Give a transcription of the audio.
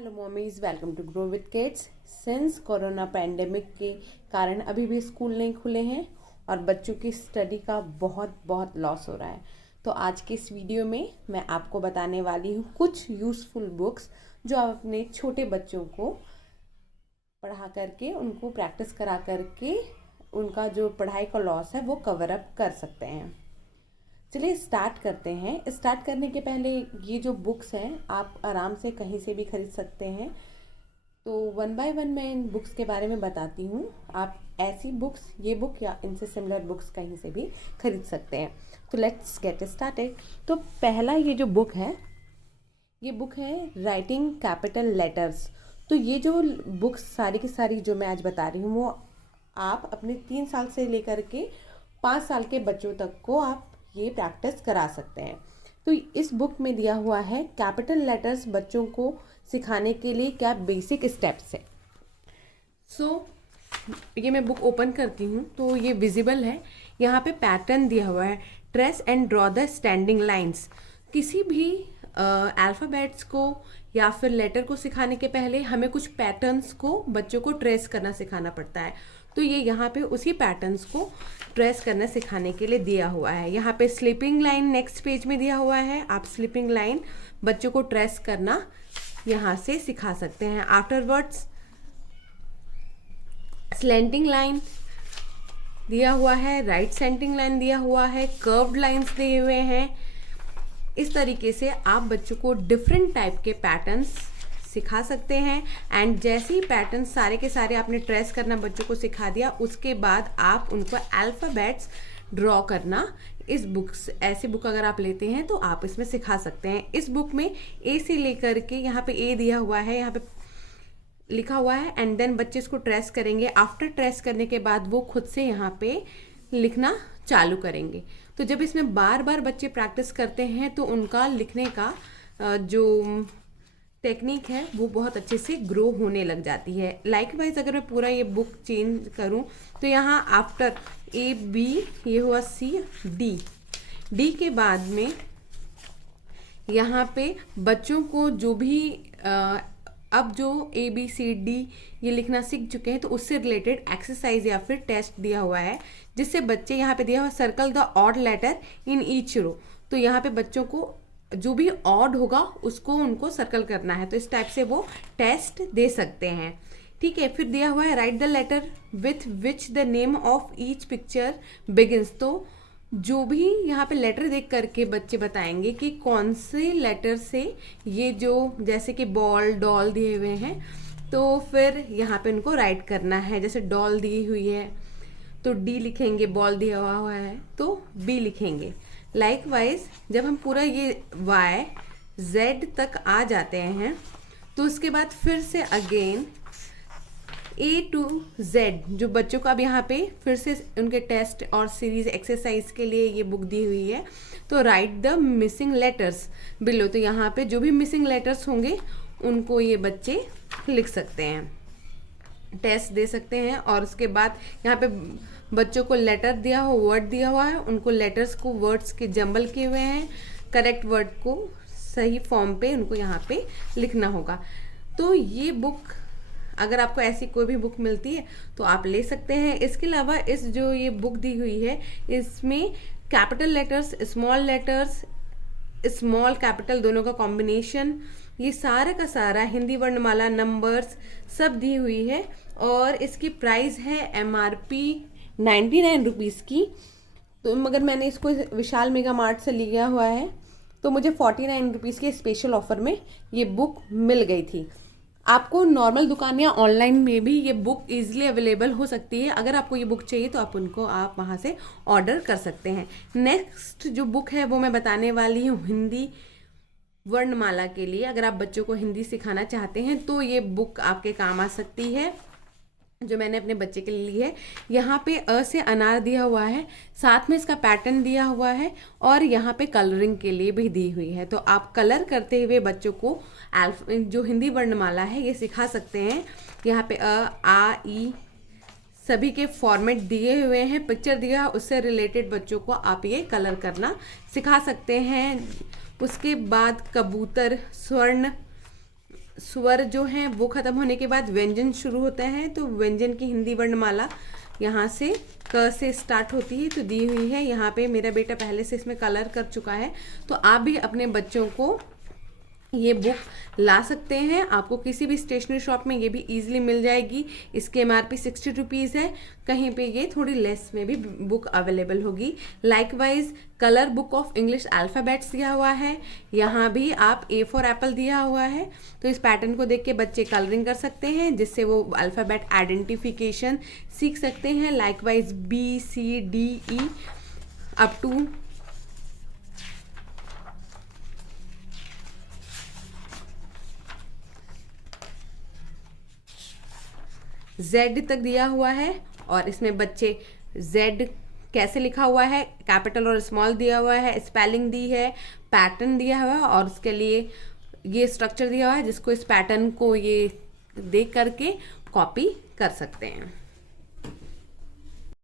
Hello mommies, welcome to grow with kids. Since corona pandemic के कारण अभी भी स्कूल नहीं खुले हैं और बच्चों की स्टडी का बहुत लॉस हो रहा है। तो आज की इस वीडियो में मैं आपको बताने वाली हूँ कुछ यूज़फुल बुक्स जो आप अपने छोटे बच्चों को पढ़ा करके, उनको प्रैक्टिस करा करके उनका जो पढ़ाई का लॉस है वो कवर अप कर सकते हैं। चलिए स्टार्ट करते हैं। स्टार्ट करने के पहले ये जो बुक्स हैं आप आराम से कहीं से भी खरीद सकते हैं। तो वन बाय वन मैं इन बुक्स के बारे में बताती हूँ। आप ऐसी बुक्स, ये बुक या इनसे सिमिलर बुक्स कहीं से भी खरीद सकते हैं। तो लेट्स गेट स्टार्टेड। तो पहला ये जो बुक है, ये बुक है राइटिंग कैपिटल लेटर्स। तो ये जो बुक्स सारी की सारी जो मैं आज बता रही हूँ वो आप अपने 3 साल से लेकर के 5 साल के बच्चों तक को आप ये प्रैक्टिस करा सकते हैं। तो इस बुक में दिया हुआ है कैपिटल लेटर्स बच्चों को सिखाने के लिए क्या बेसिक स्टेप्स है। ये मैं बुक ओपन करती हूँ तो ये विजिबल है। यहाँ पे पैटर्न दिया हुआ है, trace and draw the standing lines. किसी भी अल्फ़ाबेट्स को या फिर लेटर को सिखाने के पहले हमें कुछ पैटर्न्स को बच्चों को ट्रेस करना सिखाना पड़ता है। तो ये यहाँ पे उसी पैटर्न्स को ट्रेस करना सिखाने के लिए दिया हुआ है। यहाँ पे स्लीपिंग लाइन नेक्स्ट पेज में दिया हुआ है। आप स्लीपिंग लाइन बच्चों को ट्रेस करना यहाँ से सिखा सकते हैं। आफ्टरवर्ड्स स्लैंटिंग लाइन दिया हुआ है, राइट सेंटिंग लाइन दिया हुआ है, कर्व्ड लाइंस दिए हुए हैं। इस तरीके से आप बच्चों को डिफरेंट टाइप के पैटर्न्स सिखा सकते हैं। एंड जैसे ही पैटर्न सारे के सारे आपने ट्रेस करना बच्चों को सिखा दिया, उसके बाद आप उनको अल्फ़ाबेट्स ड्रॉ करना इस बुक्स, ऐसी बुक अगर आप लेते हैं तो आप इसमें सिखा सकते हैं। इस बुक में ए से लेकर के यहाँ पे ए दिया हुआ है, यहाँ पे लिखा हुआ है एंड देन बच्चे इसको ट्रेस करेंगे। आफ्टर ट्रेस करने के बाद वो खुद से यहाँ पे लिखना चालू करेंगे। तो जब इसमें बार बार बच्चे प्रैक्टिस करते हैं तो उनका लिखने का जो टेक्निक है वो बहुत अच्छे से ग्रो होने लग जाती है। लाइकवाइज अगर मैं पूरा ये बुक चेंज करूं तो यहाँ आफ्टर ए बी ये हुआ सी डी, डी के बाद में यहाँ पे बच्चों को जो भी अब जो ए बी सी डी ये लिखना सीख चुके हैं तो उससे रिलेटेड एक्सरसाइज या फिर टेस्ट दिया हुआ है, जिससे बच्चे यहाँ पे दिया हुआ circle the odd letter in each row. तो यहाँ पे बच्चों को जो भी ऑड होगा उसको उनको सर्कल करना है। तो इस टाइप से वो टेस्ट दे सकते हैं। ठीक है, फिर दिया हुआ है write the letter with which the name of each picture begins. तो जो भी यहाँ पे लेटर देख करके बच्चे बताएंगे कि कौन से लेटर से ये जो जैसे कि बॉल डॉल दिए हुए हैं तो फिर यहाँ पे उनको राइट करना है। जैसे डॉल दी हुई है तो डी लिखेंगे, बॉल दिया हुआ है तो बी लिखेंगे। लाइकवाइज जब हम पूरा ये वाई जेड तक आ जाते हैं तो उसके बाद फिर से अगेन ए टू जेड जो बच्चों को अब यहाँ पे फिर से उनके टेस्ट और सीरीज एक्सरसाइज के लिए ये बुक दी हुई है। तो right the missing letters below. तो यहाँ पे जो भी मिसिंग लेटर्स होंगे उनको ये बच्चे लिख सकते हैं, टेस्ट दे सकते हैं। और उसके बाद यहाँ पे बच्चों को लेटर दिया हो, वर्ड दिया हुआ है, उनको लेटर्स को वर्ड्स के जंबल किए हुए हैं, करेक्ट वर्ड को सही फॉर्म पे उनको यहाँ पे लिखना होगा। तो ये बुक अगर आपको ऐसी कोई भी बुक मिलती है तो आप ले सकते हैं। इसके अलावा इस जो ये बुक दी हुई है इसमें capital letters, small letters, small capital दोनों का कॉम्बिनेशन, ये सारा का सारा हिंदी वर्णमाला, नंबर्स सब दी हुई है। और इसकी प्राइस है MRP 99 रुपीज़ की। तो मगर मैंने इसको विशाल मेगा मार्ट से लिया हुआ है तो मुझे 49 रुपीज़ के स्पेशल ऑफर में ये बुक मिल गई थी। आपको नॉर्मल दुकान या ऑनलाइन में भी ये बुक इजीली अवेलेबल हो सकती है। अगर आपको ये बुक चाहिए तो आप वहाँ से ऑर्डर कर सकते हैं। नेक्स्ट जो बुक है वो मैं बताने वाली हूँ हिंदी वर्णमाला के लिए। अगर आप बच्चों को हिंदी सिखाना चाहते हैं तो ये बुक आपके काम आ सकती है, जो मैंने अपने बच्चे के लिए ली है। यहाँ पे अ से अनार दिया हुआ है, साथ में इसका पैटर्न दिया हुआ है और यहाँ पे कलरिंग के लिए भी दी हुई है। तो आप कलर करते हुए बच्चों को जो हिंदी वर्णमाला है ये सिखा सकते हैं। यहाँ पे अ आ ई सभी के फॉर्मेट दिए हुए हैं, पिक्चर दिया, उससे रिलेटेड बच्चों को आप ये कलर करना सिखा सकते हैं। उसके बाद कबूतर, स्वर्ण, स्वर जो हैं वो ख़त्म होने के बाद व्यंजन शुरू होता है। तो व्यंजन की हिंदी वर्णमाला यहाँ से क से स्टार्ट होती है, तो दी हुई है यहाँ पे। मेरा बेटा पहले से इसमें कलर कर चुका है, तो आप भी अपने बच्चों को ये बुक ला सकते हैं। आपको किसी भी स्टेशनरी शॉप में ये भी इजीली मिल जाएगी। इसके MRP 60 रुपीज़ है, कहीं पे ये थोड़ी लेस में भी बुक अवेलेबल होगी। Likewise colour book of English alphabets दिया हुआ है, यहाँ भी आप A फॉर एप्पल दिया हुआ है। तो इस पैटर्न को देख के बच्चे कलरिंग कर सकते हैं, जिससे वो अल्फ़ाबेट आइडेंटिफिकेशन सीख सकते हैं। Likewise BCDE up to Z तक दिया हुआ है, और इसमें बच्चे Z कैसे लिखा हुआ है, कैपिटल और स्मॉल दिया हुआ है, स्पेलिंग दी है, पैटर्न दिया हुआ है, और उसके लिए ये स्ट्रक्चर दिया हुआ है जिसको इस पैटर्न को ये देख करके कॉपी कर सकते हैं।